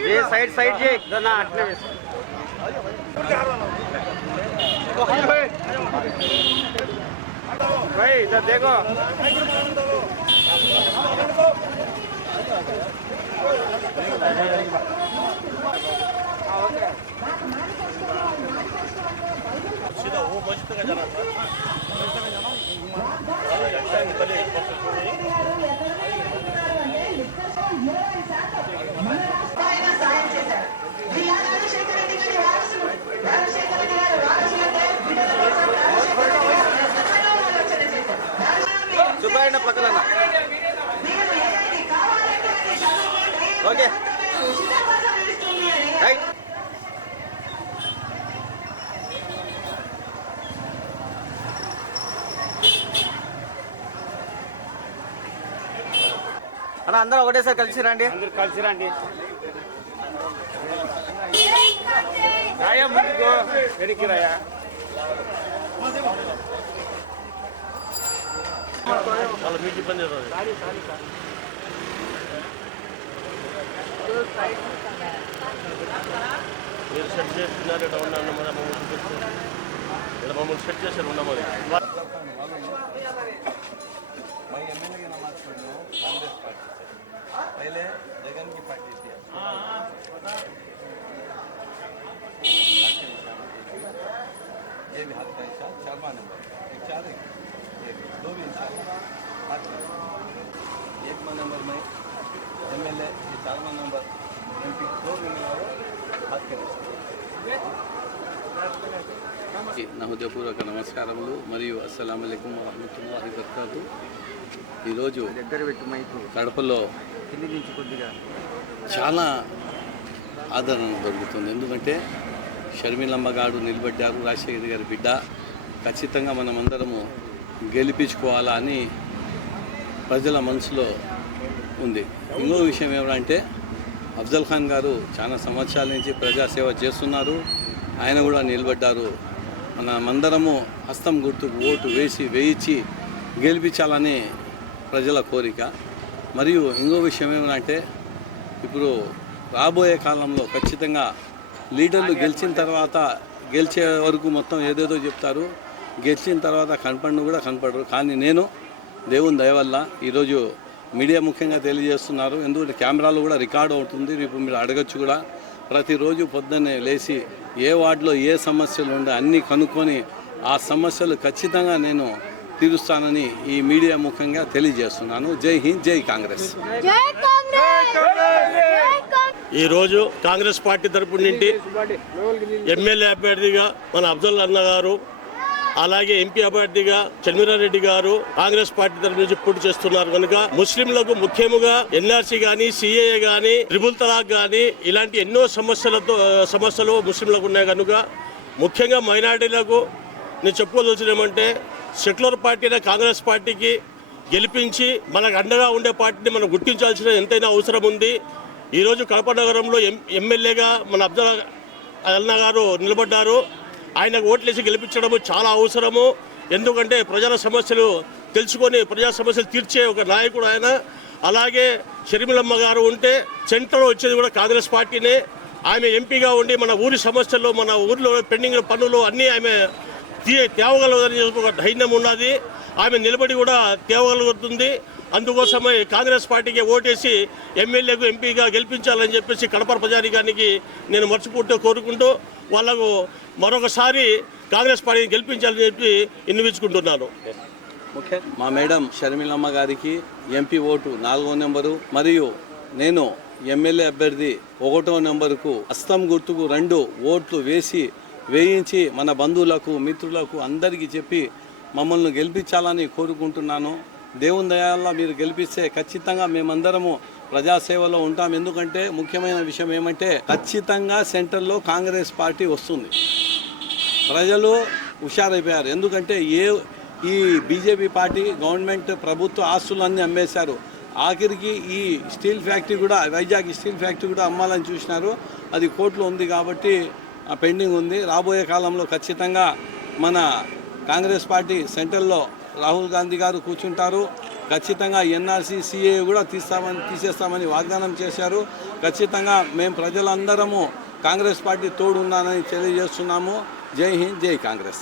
ये side side जे ना अटने भाई इधर देखो सीधा वो मस्जिद का जाना था सुबह पकड़ना ओके राइट అన్న అందరూ ఒకటేసారి కలిసి రండి రాయా ముందుకు వెనక్కి రాయా వాళ్ళ మీకు ఇబ్బంది మీరు సెట్ చేస్తున్నారు ఇక్కడ ఉన్నాను మరి మమ్మల్ని సెట్ చేశారు ఉన్నామని मैं एमएलए की नमाज पढ़ रहा हूँ कांग्रेस पार्टी से पहले जगन की पार्टी थी ये भी हाथ का हिसाब 4वां नंबर एक 4 एक 2 भी इंसान हाथ का 1वां नंबर में एमएलए ये 4वां नंबर एमपी 2 भी मिला हो हाथ के నా హృదయపూర్వక నమస్కారములు మరియు అస్సలాము అలైకుం వరహ్మతుల్లాహి వబరకాతు. ఈరోజు కడపలో చాలా ఆదరణ దొరుకుతుంది. ఎందుకంటే షర్మిలమ్మ గారు నిలబడ్డారు, రాజశేఖర్ గారి బిడ్డ. ఖచ్చితంగా మనమందరము గెలిపించుకోవాలా అని ప్రజల మనసులో ఉంది. ఇంకో విషయం ఏమంటే అఫ్జల్ ఖాన్ గారు చాలా సంవత్సరాల నుంచి ప్రజాసేవ చేస్తున్నారు. ఆయన కూడా నిలబడ్డారు. మనమందరము హస్తం గుర్తుకు ఓటు వేయించి గెలిపించాలని ప్రజల కోరిక. మరియు ఇంకో విషయం ఏమంటే ఇప్పుడు రాబోయే కాలంలో ఖచ్చితంగా లీడర్లు గెలిచిన తర్వాత గెలిచే వరకు మొత్తం ఏదేదో చెప్తారు, గెలిచిన తర్వాత కనపడరు. కానీ నేను దేవుని దయ వల్ల ఈరోజు మీడియా ముఖ్యంగా తెలియజేస్తున్నారు. ఎందుకంటే కెమెరాలు కూడా రికార్డ్ అవుతుంది. ఇప్పుడు మీరు అడగచ్చు కూడా. ప్రతిరోజు పొద్దున్నే లేచి ఏ వార్డులో ఏ సమస్యలు ఉండే అన్నీ కనుక్కొని ఆ సమస్యలు ఖచ్చితంగా నేను తీరుస్తానని ఈ మీడియా ముఖ్యంగా తెలియజేస్తున్నాను. జై హింద్, జై కాంగ్రెస్. ఈరోజు కాంగ్రెస్ పార్టీ తరపు నుండి ఎమ్మెల్యే అభ్యర్థిగా మన అఫ్జల్ అన్న గారు, అలాగే ఎంపీ అభ్యర్థిగా చంద్రారెడ్డి గారు కాంగ్రెస్ పార్టీ తరఫు నుంచి పోటీ చేస్తున్నారు. కనుక ముస్లింలకు ముఖ్యముగా ఎన్ఆర్సీ గానీ, సిఏఏ గానీ, ట్రిపుల్ తలాక్ గానీ ఇలాంటి ఎన్నో సమస్యలు ముస్లింలకు ఉన్నాయి. కనుక ముఖ్యంగా మైనార్టీలకు నేను చెప్పుకోదలుచున్న ఏమంటే సెక్యులర్ పార్టీనే కాంగ్రెస్ పార్టీకి గెలిపించి మనకు అండగా ఉండే పార్టీని మనం గుర్తించాల్సిన ఎంతైనా అవసరం ఉంది. ఈరోజు కడప నగరంలో ఎమ్మెల్యేగా మన అఫ్జల్ అన్న గారు నిలబడ్డారు. ఆయనకు ఓట్లేసి గెలిపించడము చాలా అవసరము. ఎందుకంటే ప్రజల సమస్యలు తెలుసుకొని ప్రజా సమస్యలు తీర్చే ఒక నాయకుడు ఆయన. అలాగే షర్మిలమ్మ గారు ఉంటే సెంటర్లో వచ్చేది కూడా కాంగ్రెస్ పార్టీనే. ఆమె ఎంపీగా ఉండి మన ఊరి సమస్యలు, మన ఊరిలో పెండింగ్ పనులు అన్నీ ఆమె తేవగలదని ఒక ధైర్యం ఉన్నది. ఆమె నిలబడి కూడా తేవగలుగుతుంది. అందుకోసమే కాంగ్రెస్ పార్టీకి ఓటేసి ఎమ్మెల్యేకు ఎంపీగా గెలిపించాలని చెప్పేసి కడప ప్రజానికానికి నేను మర్చిపోతూ కోరుకుంటూ వాళ్ళకు మరొకసారి కాంగ్రెస్ పార్టీని గెలిపించాలని చెప్పి విన్నవించుకుంటున్నాను. మా మేడం షర్మిలమ్మ గారికి ఎంపీ ఓటు 4వ నెంబరు మరియు నేను ఎమ్మెల్యే అభ్యర్థి 1వ నెంబరుకు హస్తం గుర్తుకు 2 ఓట్లు వేయించి మన బంధువులకు, మిత్రులకు అందరికీ చెప్పి మమ్మల్ని గెలిపించాలని కోరుకుంటున్నాను. దేవుని దయ వల్ల మీరు గెలిపిస్తే ఖచ్చితంగా మేమందరము ప్రజాసేవలో ఉంటాం. ఎందుకంటే ముఖ్యమైన విషయం ఏమంటే ఖచ్చితంగా సెంటర్లో కాంగ్రెస్ పార్టీ వస్తుంది. ప్రజలు హుషారైపోయారు. ఎందుకంటే ఈ బీజేపీ పార్టీ గవర్నమెంట్ ప్రభుత్వ ఆస్తులన్నీ అమ్మేశారు. ఆఖరికి ఈ స్టీల్ ఫ్యాక్టరీ కూడా, వైజాగ్ స్టీల్ ఫ్యాక్టరీ కూడా అమ్మాలని చూసినారు. అది కోర్టులో ఉంది కాబట్టి పెండింగ్ ఉంది. రాబోయే కాలంలో ఖచ్చితంగా మన కాంగ్రెస్ పార్టీ సెంట్రల్లో రాహుల్ గాంధీ గారు కూర్చుంటారు. ఖచ్చితంగా ఎన్ఆర్సీ సిఏ కూడా తీసేస్తామని వాగ్దానం చేశారు. ఖచ్చితంగా మేము ప్రజలందరము కాంగ్రెస్ పార్టీ తోడు ఉన్నానని తెలియజేస్తున్నాము. జై హింద్, జై కాంగ్రెస్.